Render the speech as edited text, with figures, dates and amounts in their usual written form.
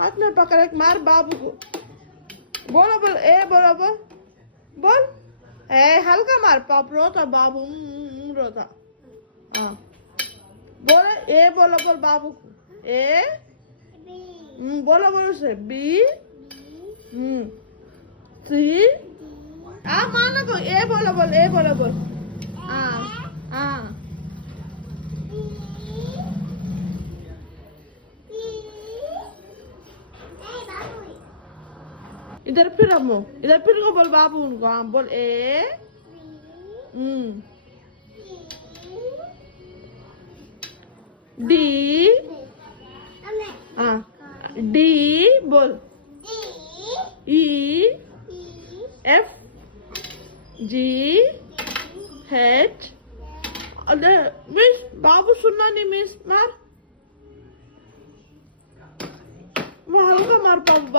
हाथ में पकड़ के मार बाबू को। बोलो बोल ए बोलो बोल बोल ए हल्का मार। पाप रोता बाबू रोता। हाँ बोलो ए बोलो बोल बाबू को ए बोलो बोलो से बी सी मानो को ए बोलो बोल ए बोलो बोल। हाँ हाँ इधर फिर अम्मू इधर फिर को बोल बाबू उनको। हाँ बोल ए डी हाँ डी बोल ई एफ जी एच। अरे मिस बाबू सुनना नहीं मिस मार। हल्का मार बाबू।